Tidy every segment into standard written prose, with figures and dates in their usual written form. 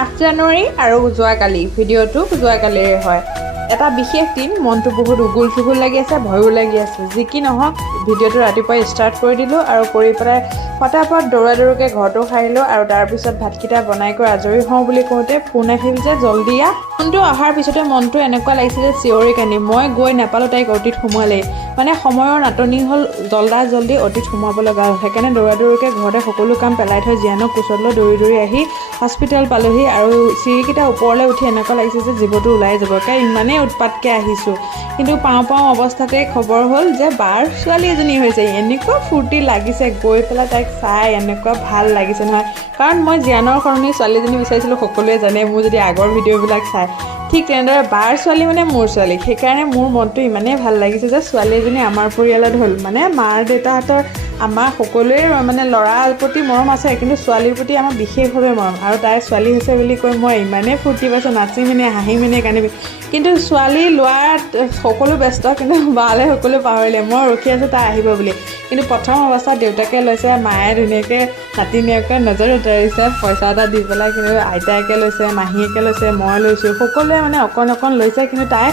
8 জানুৱাৰী আৰু যোৱাকালি ভিডিঅ'টো যোৱাকালিৰে হয়। এটা বিশেষ দিন, মনটো বহুত উগুল থুগুল লাগি আছে, ভয়ো লাগি আছে। যি কি নহওক ভিডিঅ'টো ৰাতিপুৱাই ষ্টাৰ্ট কৰি দিলোঁ আৰু কৰি পেলাই ফটাফট দৌৰাদৌৰকৈ ঘৰটো সাৰিলোঁ আৰু তাৰপিছত ভাতকেইটা বনাই কৰি আজৰি হওঁ বুলি কওঁতে ফোন আহিল যে জল্দি আহ। ফোনটো অহাৰ পিছতে মনটো এনেকুৱা লাগিছে যে চিঞৰি কান্দি মই গৈ নাপালোঁ তাইক অতীত সোমোৱালেই। মানে সময়ৰ নাটনি হ'ল, জল্দি অতীত সোমাব লগা হ'ল। সেইকাৰণে দৌৰাদৌৰকৈ ঘৰতে সকলো কাম পেলাই থৈ জীয়ানক কোচলৈ দৌৰি আহি হস্পিটেল পালোহি আৰু চিৰিকেইটা ওপৰলৈ উঠি এনেকুৱা লাগিছে যে জীৱটো ওলাই যাব, কাৰণ ইমানেই উৎপাতকৈ আহিছোঁ। কিন্তু পাওঁ অৱস্থাতে খবৰ হ'ল যে বাৰ ছোৱালী এজনী হৈছে। এনেকুৱা ফূৰ্তি লাগিছে গৈ পেলাই তাইক চাই, এনেকুৱা ভাল লাগিছে নহয়। কাৰণ মই জীয়ানৰ সলনি ছোৱালীজনী বিচাৰিছিলোঁ, সকলোৱে জানে মোৰ যদি আগৰ ভিডিঅ'বিলাক চাই। ঠিক তেনেদৰে বাৰ ছোৱালী মানে মোৰ ছোৱালী, সেইকাৰণে মোৰ মনটো ইমানেই ভাল লাগিছে যে ছোৱালী এজনী আমাৰ পৰিয়ালত হ'ল। মানে মাৰ দেউতাহঁতৰ আমাৰ সকলোৱে মানে ল'ৰাৰ প্ৰতি মৰম আছে, কিন্তু ছোৱালীৰ প্ৰতি আমাৰ বিশেষভাৱে মৰম। আৰু তাই ছোৱালী হৈছে বুলি কৈ মই ইমানেই ফূৰ্তি পাইছোঁ, নাচি মিনি হাঁহি মিনি কান্দিবি। কিন্তু ছোৱালী লোৱাত সকলো ব্যস্ত, কিন্তু বালে সকলো পাহৰিলে। মই ৰখি আছোঁ তাই আহিব বুলি। কিন্তু প্ৰথম অৱস্থাত দেউতাকে লৈছে, মায়ে ধুনীয়াকৈ নাতিনীয়েকে নজৰ উতাৰিছে পইচা এটা দি পেলাই। কিন্তু আইতাকে লৈছে, মাহীয়েকে লৈছে, মই লৈছোঁ, সকলোৱে মানে অকণ লৈছে। কিন্তু তাই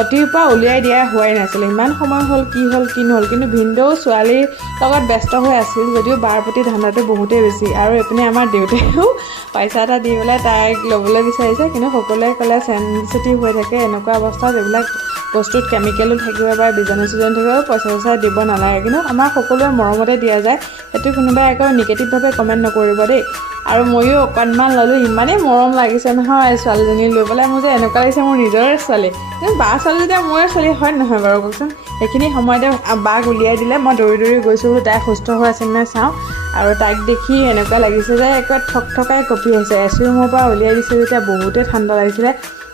অতিৰ পৰা উলিয়াই দিয়া হোৱাই নাছিলে। ইমান সময় হ'ল কি নহ'ল। কিন্তু ভিনদেউ ছোৱালীৰ লগত ব্যস্ত হৈ আছিল, যদিও বাৰ প্ৰতি ধান্দাটো বহুতেই বেছি। আৰু এইপিনে আমাৰ দেউতায়েও পইচা এটা দি পেলাই তাইক ল'বলৈ বিচাৰিছে, কিন্তু সকলোৱে ক'লে চেনচিটিভ হৈ থাকে এনেকুৱা অৱস্থাত এইবিলাক বস্তুত কেমিকেলো থাকিব পাৰে, বীজাণু থাকিব, পইচা দিব নালাগে। কিন্তু আমাৰ সকলোৱে মৰমতে দিয়া যায়, সেইটো কোনোবাই আকৌ নিগেটিভভাৱে কমেণ্ট নকৰিব দেই। আৰু ময়ো অকণমান ল'লোঁ, ইমানেই মৰম লাগিছে নহয় ছোৱালীজনী লৈ পেলাই। মোৰ যে এনেকুৱা লাগিছে মোৰ নিজৰে ছোৱালী, কিন্তু বা ছোৱালী যেতিয়া মোৰে ছোৱালী হয় নহয় বাৰু কওকচোন। সেইখিনি সময়তে বাক উলিয়াই দিলে, মই দৌৰি গৈছোঁ বোলো তাই সুস্থ হৈ আছে নে চাওঁ। আৰু তাইক দেখি এনেকুৱা লাগিছে যে একেবাৰে থকাই কঁপি আহিছে। এচি ৰুমৰ পৰা উলিয়াই দিছে যেতিয়া বহুতেই ঠাণ্ডা লাগিছিলে।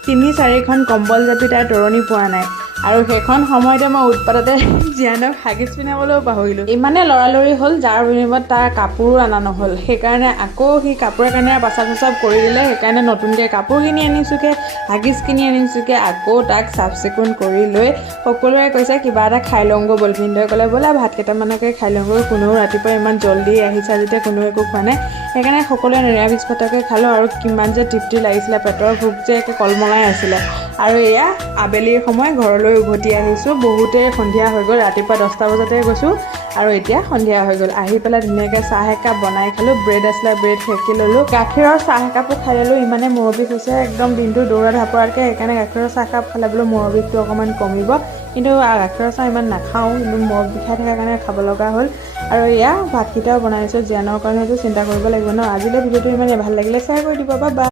3-4খন কম্বল জাপি তাই তৰণি পোৱা নাই। আৰু সেইখন সময়তে মই উৎপাততে জীয়ানক হাগিছ পিন্ধাবলৈও পাহৰিলোঁ। ইমানে লৰালৰি হ'ল, যাৰ বিনিময়ত তাৰ কাপোৰো অনা নহ'ল। সেইকাৰণে আকৌ সি কাপোৰে কানি পাচাব কৰি দিলে। সেইকাৰণে নতুনকৈ কাপোৰ কিনি আনিছোঁগৈ, হাগিছ কিনি আনিছোঁগৈ। আকৌ তাক চাফ চিকুণ কৰি লৈ সকলোৱে কৈছে কিবা এটা খাই লওঁগৈ ব'ল। ভিনদেউৱে ক'লে ব'লা ভাত কেইটামানকে খাই লওঁগৈ, কোনেও ৰাতিপুৱা ইমান জল্দি আহিছা যেতিয়া কোনেও একো খোৱা নাই। সেইকাৰণে সকলোৱে নিৰামিষ ভাতকে খালোঁ। আৰু কিমান যে তৃপ্তি লাগিছিলে, পেটৰ ভোক যে একে কলমলাই আছিলে। আৰু এয়া আবেলিৰ সময় ঘৰলৈ উভতি আহিছোঁ। বহুতেই সন্ধিয়া হৈ গ'ল, ৰাতিপুৱা 10টা বজাতে গৈছোঁ আৰু এতিয়া সন্ধিয়া হৈ গ'ল। আহি পেলাই ধুনীয়াকৈ চাহ একাপ বনাই খালোঁ, ব্ৰেড আছিলে ব্ৰেড সেকি ল'লোঁ, গাখীৰৰ চাহ একাপো খাই ল'লোঁ। ইমানে মূৰৰ বিষ হৈছে একদম দিনটো দৌৰা ধাপৰাতকৈ, সেইকাৰণে গাখীৰৰ চাহকাপ খালে বোলো মূৰৰ বিষটো অকণমান কমিব। কিন্তু গাখীৰৰ চাহ ইমান নাখাওঁ, কিন্তু মূৰ বিষাই থকাৰ কাৰণে খাব লগা হ'ল। আৰু এয়া ভাতকেইটাও বনাইছোঁ জীয়ানৰ কাৰণেতো চিন্তা কৰিব লাগিব ন। আজিলৈ ভিডিঅ'টো ইমানেই, ভাল লাগিলে শ্বেয়াৰ কৰি দিব, বা